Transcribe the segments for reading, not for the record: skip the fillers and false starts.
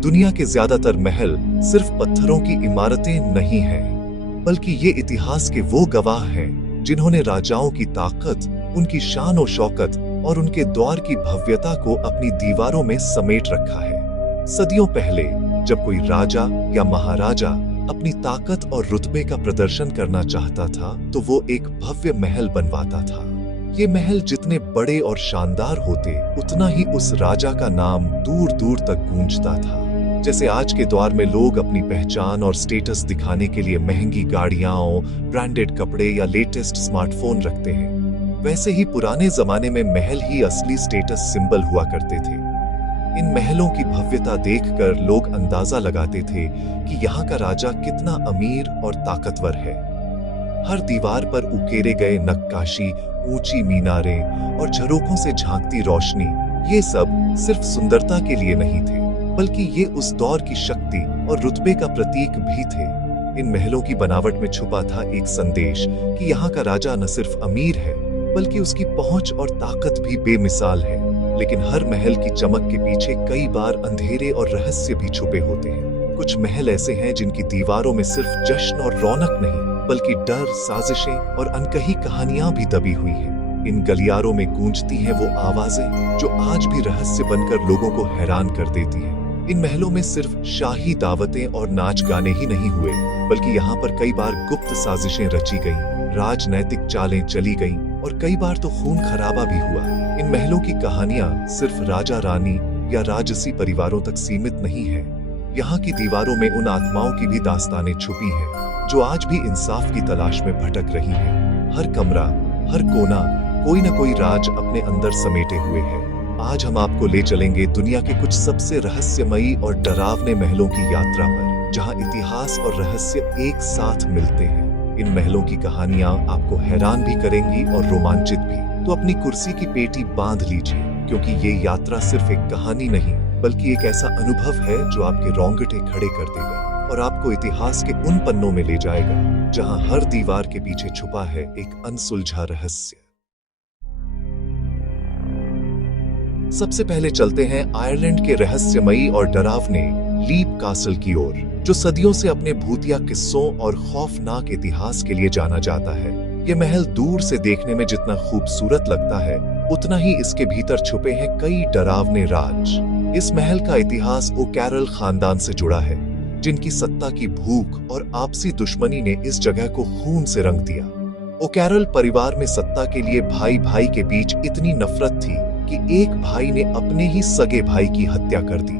दुनिया के ज्यादातर महल सिर्फ पत्थरों की इमारतें नहीं हैं, बल्कि ये इतिहास के वो गवाह हैं जिन्होंने राजाओं की ताकत, उनकी शान और शौकत और उनके द्वार की भव्यता को अपनी दीवारों में समेट रखा है। सदियों पहले जब कोई राजा या महाराजा अपनी ताकत और रुतबे का प्रदर्शन करना चाहता था, तो वो एक भव्य महल बनवाता था। ये महल जितने बड़े और शानदार होते, उतना ही उस राजा का नाम दूर दूर तक गूंजता था। जैसे आज के दौर में लोग अपनी पहचान और स्टेटस दिखाने के लिए महंगी गाड़ियां, ब्रांडेड कपड़े या लेटेस्ट स्मार्टफोन रखते हैं, वैसे ही पुराने जमाने में महल ही असली स्टेटस सिंबल हुआ करते थे। इन महलों की भव्यता देखकर लोग अंदाजा लगाते थे कि यहाँ का राजा कितना अमीर और ताकतवर है। हर दीवार पर उकेरे गए नक्काशी, ऊंची मीनारें और झरोखों से झांकती रोशनी, ये सब सिर्फ सुंदरता के लिए नहीं थे, बल्कि ये उस दौर की शक्ति और रुतबे का प्रतीक भी थे। इन महलों की बनावट में छुपा था एक संदेश कि यहाँ का राजा न सिर्फ अमीर है, बल्कि उसकी पहुंच और ताकत भी बेमिसाल है। लेकिन हर महल की चमक के पीछे कई बार अंधेरे और रहस्य भी छुपे होते हैं। कुछ महल ऐसे हैं जिनकी दीवारों में सिर्फ जश्न और रौनक नहीं, बल्कि डर, साजिशें और अनकही कहानियां भी दबी हुई हैं। इन गलियारों में गूंजती हैं वो आवाजें जो आज भी रहस्य बनकर लोगों को हैरान कर देती हैं। इन महलों में सिर्फ शाही दावतें और नाच गाने ही नहीं हुए, बल्कि यहाँ पर कई बार गुप्त साजिशें रची गईं, राजनैतिक चालें चली गईं और कई बार तो खून खराबा भी हुआ। इन महलों की कहानियां सिर्फ राजा रानी या राजसी परिवारों तक सीमित नहीं है। यहाँ की दीवारों में उन आत्माओं की भी दास्तानें छुपी हैं जो आज भी इंसाफ की तलाश में भटक रही हैं। हर कमरा, हर कोना कोई न कोई राज अपने अंदर समेटे हुए है। आज हम आपको ले चलेंगे दुनिया के कुछ सबसे रहस्यमयी और डरावने महलों की यात्रा पर, जहाँ इतिहास और रहस्य एक साथ मिलते हैं। इन महलों की कहानियां आपको हैरान भी करेंगी और रोमांचित भी। तो अपनी कुर्सी की पेटी बांध लीजिए, क्योंकि ये यात्रा सिर्फ एक कहानी नहीं, बल्कि एक ऐसा अनुभव है जो आपके रोंगटे खड़े कर देगा और आपको इतिहास के उन पन्नों में ले जाएगा जहां हर दीवार के पीछे छुपा है एक अनसुलझा रहस्य। सबसे पहले चलते हैं आयरलैंड के रहस्यमयी और डरावने लीप कासल की ओर, जो सदियों से अपने भूतिया किस्सों और खौफनाक इतिहास के लिए जाना जाता है। ये महल दूर से देखने में जितना खूबसूरत लगता है, उतना ही इसके भीतर छुपे हैं कई डरावने राज। इस महल का इतिहास ओकैरल खानदान से जुड़ा है, जिनकी सत्ता की भूख और आपसी दुश्मनी ने इस जगह को खून से रंग दिया। ओकैरल परिवार में सत्ता के लिए भाई भाई के बीच इतनी नफरत थी कि एक भाई ने अपने ही सगे भाई की हत्या कर दी।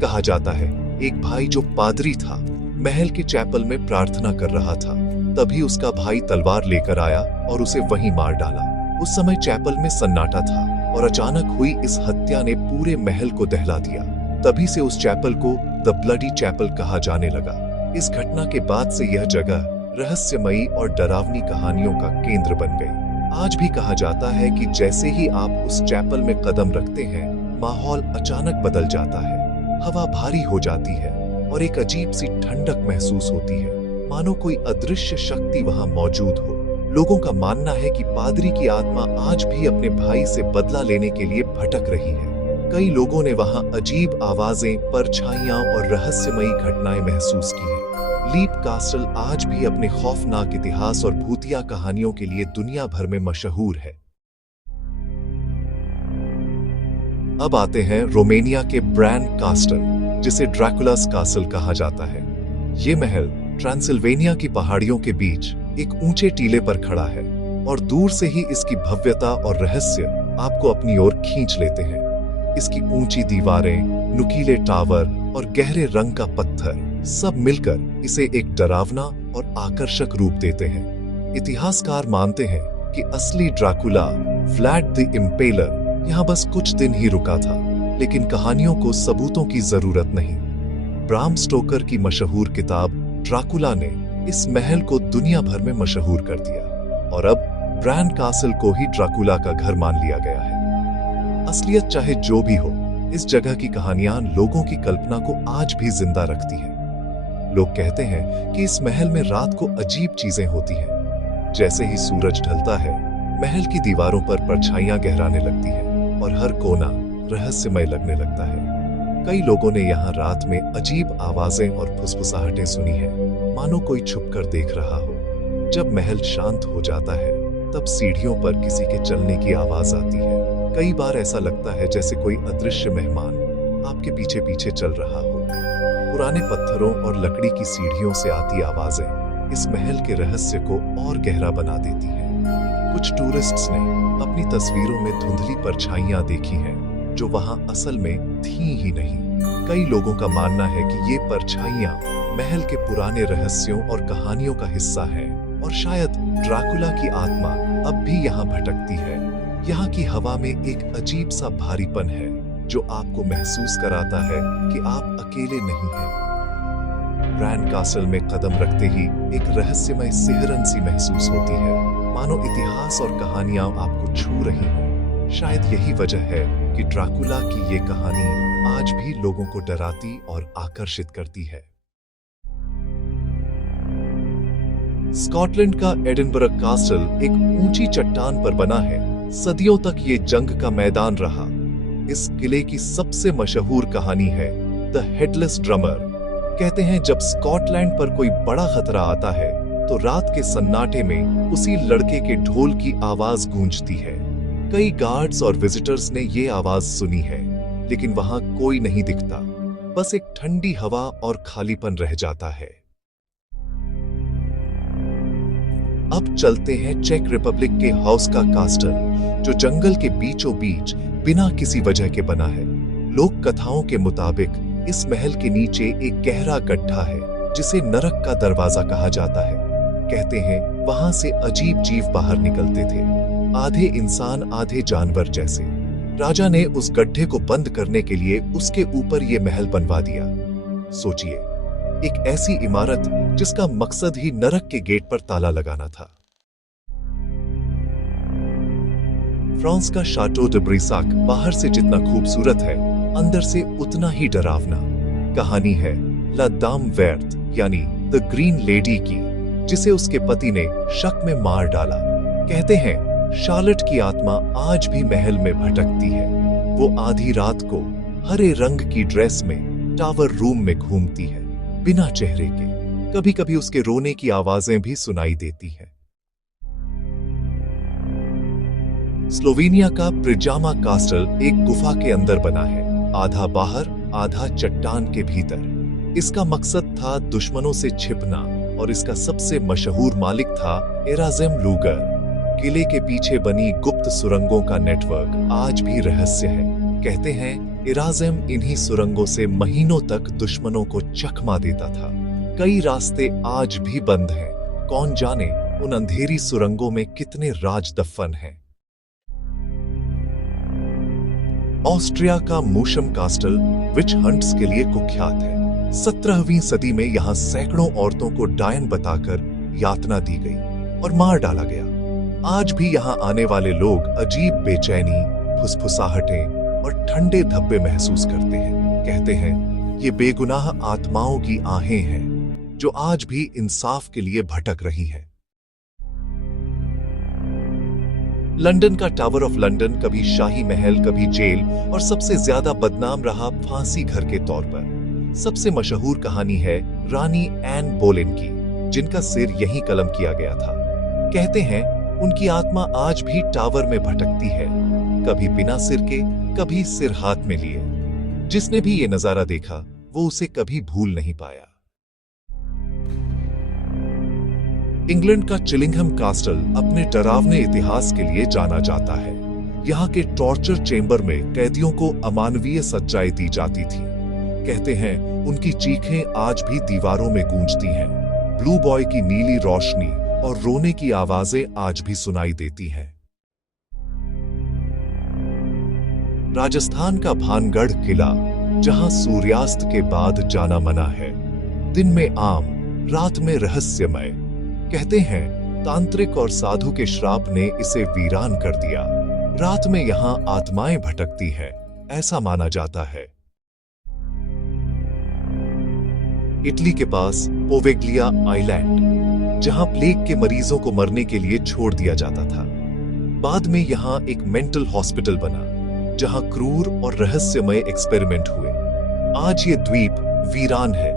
कहा जाता है एक भाई जो पादरी था, महल के चैपल में प्रार्थना कर रहा था, तभी उसका भाई तलवार लेकर आया और उसे वहीं मार डाला। उस समय चैपल में सन्नाटा था और अचानक हुई इस हत्या ने पूरे महल को दहला दिया। तभी से उस चैपल को द ब्लडी चैपल कहा जाने लगा। इस घटना के बाद से यह जगह रहस्यमयी और डरावनी कहानियों का केंद्र बन गई। आज भी कहा जाता है कि जैसे ही आप उस चैपल में कदम रखते हैं, माहौल अचानक बदल जाता है। हवा भारी हो जाती है और एक अजीब सी ठंडक महसूस होती है, मानो कोई अदृश्य शक्ति वहां मौजूद हो। लोगों का मानना है कि पादरी की आत्मा आज भी अपने भाई से बदला लेने के लिए भटक रही है। कई लोगों ने वहां अजीब आवाजें, परछाइयां और रहस्यमयी घटनाएं महसूस की हैं। लीप कासल आज भी अपने खौफनाक इतिहास और भूतिया कहानियों के लिए दुनिया भर में मशहूर है। अब आते हैं रोमानिया के ब्रैन कास्टल, जिसे ड्रैकुलास कासल कहा जाता है। ये महल ट्रांसिल्वेनिया की पहाड़ियों के बीच एक ऊंचे टीले पर खड़ा है और दूर से ही इसकी भव्यता और रहस्य आपको अपनी ओर खींच लेते हैं। इसकी ऊंची दीवारें, नुकीले टावर और गहरे रंग का पत्थर सब मिलकर इसे एक डरावना और आकर्षक रूप देते हैं। इतिहासकार मानते हैं कि असली ड्रैकुला, व्लाड द इम्पेलर, यहाँ बस कुछ दिन ही रुका था, लेकिन कहानियों को सबूतों की जरूरत नहीं। ब्राम स्टोकर की मशहूर किताब ड्रैकुला ने इस महल को दुनिया भर में मशहूर कर दिया और अब ब्रैन कासल को ही ड्रैकुला का घर मान लिया गया है। असलियत चाहे जो भी हो, इस जगह की कहानियां लोगों की कल्पना को आज भी जिंदा रखती हैं। लोग कहते हैं कि इस महल में रात को अजीब चीजें होती हैं। जैसे ही सूरज ढलता है, महल की दीवारों पर परछाइयां गहराने लगती हैं और हर कोना रहस्यमय लगने लगता है। कई लोगों ने यहाँ रात में अजीब आवाजें और फुसफुसाहटें सुनी है, मानो कोई छुपकर देख रहा हो। जब महल शांत हो जाता है तब सीढ़ियों पर किसी के चलने की आवाज आती है। कई बार ऐसा लगता है जैसे कोई अदृश्य मेहमान आपके पीछे पीछे चल रहा हो। पुराने पत्थरों और लकड़ी की सीढ़ियों से आती आवाजें इस महल के रहस्य को और गहरा बना देती हैं। कुछ टूरिस्ट्स ने अपनी तस्वीरों में धुंधली परछाइयां देखी हैं जो वहां असल में थी ही नहीं। कई लोगों का मानना है कि ये परछाइयां महल के पुराने रहस्यों और कहानियों का हिस्सा हैं और शायद ड्रैकुला की आत्मा अब भी यहाँ भटकती है। यहाँ की हवा में एक अजीब सा भारीपन है जो आपको महसूस कराता है कि आप अकेले नहीं हैं। ब्रैन कासल में कदम रखते ही एक रहस्यमय सिहरन सी महसूस होती है, मानो इतिहास और कहानियां आपको छू रही हों। शायद यही वजह है कि ड्रैकुला की ये कहानी आज भी लोगों को डराती और आकर्षित करती है। स्कॉटलैंड का एडिनबरा कास्टल एक ऊंची चट्टान पर बना है। सदियों तक ये जंग का मैदान रहा। इस किले की सबसे मशहूर कहानी है द हेडलेस ड्रमर। कहते हैं जब स्कॉटलैंड पर कोई बड़ा खतरा आता है तो रात के सन्नाटे में उसी लड़के के ढोल की आवाज गूंजती है। कई गार्ड्स और विजिटर्स ने ये आवाज सुनी है, लेकिन वहां कोई नहीं दिखता, बस एक ठंडी हवा और खालीपन रह जाता है। अब चलते हैं चेक रिपब्लिक के हौस्का कास्टल, जो जंगल के बीचों बीच बिना किसी वजह के बना है। लोक कथाओं के मुताबिक इस महल के नीचे एक गहरा गड्ढा है जिसे नरक का दरवाजा कहा जाता है। कहते हैं वहां से अजीब जीव बाहर निकलते थे, आधे इंसान आधे जानवर जैसे। राजा ने उस गड्ढे को बंद करने के लिए उसके ऊपर यह महल बनवा दिया। सोचिए, एक ऐसी इमारत जिसका मकसद ही नरक के गेट पर ताला लगाना था। फ्रांस का शाटो de Brissac बाहर से जितना खूबसूरत है, अंदर से उतना ही डरावना। कहानी है ला दाम वेर्थ यानी द ग्रीन लेडी की, जिसे उसके पति ने शक में मार डाला। कहते हैं शार्लेट की आत्मा आज भी महल में भटकती है। वो आधी रात को हरे रंग की ड्रेस में टावर रूम में घूमती है, बिना चेहरे के। कभी कभी उसके रोने की आवाजें भी सुनाई देती हैं। स्लोवेनिया का प्रिजामा कास्टल एक गुफा के अंदर बना है, आधा बाहर आधा चट्टान के भीतर। इसका मकसद था दुश्मनों से छिपना और इसका सबसे मशहूर मालिक था एराजेम लूगर। किले के पीछे बनी गुप्त सुरंगों का नेटवर्क आज भी रहस्य है। कहते हैं एराजेम इन्हीं सुरंगों से महीनों तक दुश्मनों को चकमा देता था। कई रास्ते आज भी बंद हैं। कौन जाने उन अंधेरी सुरंगों में कितने राज दफन हैं। ऑस्ट्रिया का मूशम कास्टल विच हंट्स के लिए कुख्यात है। 17वीं सदी में यहाँ सैकड़ों औरतों को डायन बताकर यातना दी गई और मार डाला गया। आज भी यहाँ आने वाले लोग अजीब बेचैनी, फुसफुसाहटें और ठंडे धब्बे महसूस करते हैं। कहते हैं ये बेगुनाह आत्माओं की आहें हैं जो आज भी इंसाफ के लिए भटक रही हैं। लंदन का टावर ऑफ लंदन कभी शाही महल, कभी जेल और सबसे ज्यादा बदनाम रहा फांसी घर के तौर पर। सबसे मशहूर कहानी है रानी एन बोलेन की, जिनका सिर यहीं कलम किया गया था। कहते हैं उनकी आत्मा आज भी टावर में भटकती है, कभी बिना सिर के, कभी सिर हाथ में लिए। जिसने भी ये नजारा देखा वो उसे कभी भूल नहीं पाया। इंग्लैंड का चिलिंघम कास्टल अपने डरावने इतिहास के लिए जाना जाता है। यहाँ के टॉर्चर चेंबर में कैदियों को अमानवीय सच्चाई दी जाती थी। कहते हैं उनकी चीखें आज भी दीवारों में गूंजती हैं। ब्लू बॉय की नीली रोशनी और रोने की आवाजें आज भी सुनाई देती हैं। राजस्थान का भानगढ़ किला, जहां सूर्यास्त के बाद जाना मना है। दिन में आम, रात में रहस्यमय। कहते हैं तांत्रिक और साधु के श्राप ने इसे वीरान कर दिया। रात में यहां आत्माएं भटकती हैं, ऐसा माना जाता है। इटली के पास पोवेग्लिया आइलैंड, जहां प्लेग के मरीजों को मरने के लिए छोड़ दिया जाता था। बाद में यहां एक मेंटल हॉस्पिटल बना, जहां क्रूर और रहस्यमय एक्सपेरिमेंट हुए। आज ये द्वीप वीरान है।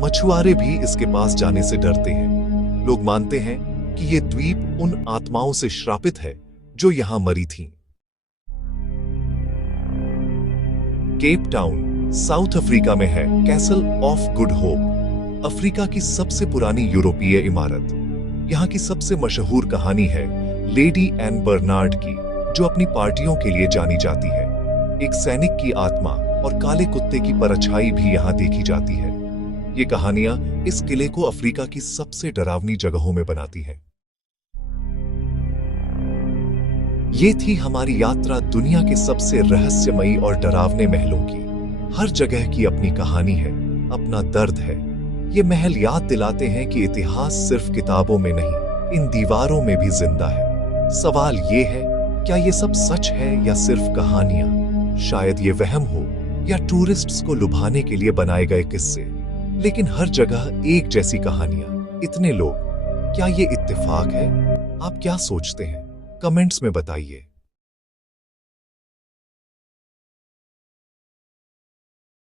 मछुआरे भी इसके पास जाने से डरते हैं। लोग मानते हैं कि ये द्वीप उन आत्माओं से श्रापित है जो यहां मरी थीं। केप टाउन साउथ अफ्रीका में है castle of good hope, Africa की सबसे पुरानी यूरोपीय इमारत। यहाँ की सबसे मशहूर कहानी है लेडी एन बर्नार्ड की, जो अपनी पार्टियों के लिए जानी जाती है। एक सैनिक की आत्मा और काले कुत्ते की परछाई भी यहाँ देखी जाती है। ये कहानियां इस किले को अफ्रीका की सबसे डरावनी जगहों में बनाती हैं। ये थी हमारी यात्रा दुनिया के सबसे रहस्यमयी और डरावने महलों की। हर जगह की अपनी कहानी है, अपना दर्द है। ये महल याद दिलाते हैं कि इतिहास सिर्फ किताबों में नहीं, इन दीवारों में भी जिंदा है। सवाल ये है, क्या ये सब सच है या सिर्फ कहानियां? शायद ये वहम हो या टूरिस्ट्स को लुभाने के लिए बनाए गए किस्से। लेकिन हर जगह एक जैसी कहानियां, इतने लोग, क्या ये इत्तेफाक है? आप क्या सोचते हैं? कमेंट्स में बताइए।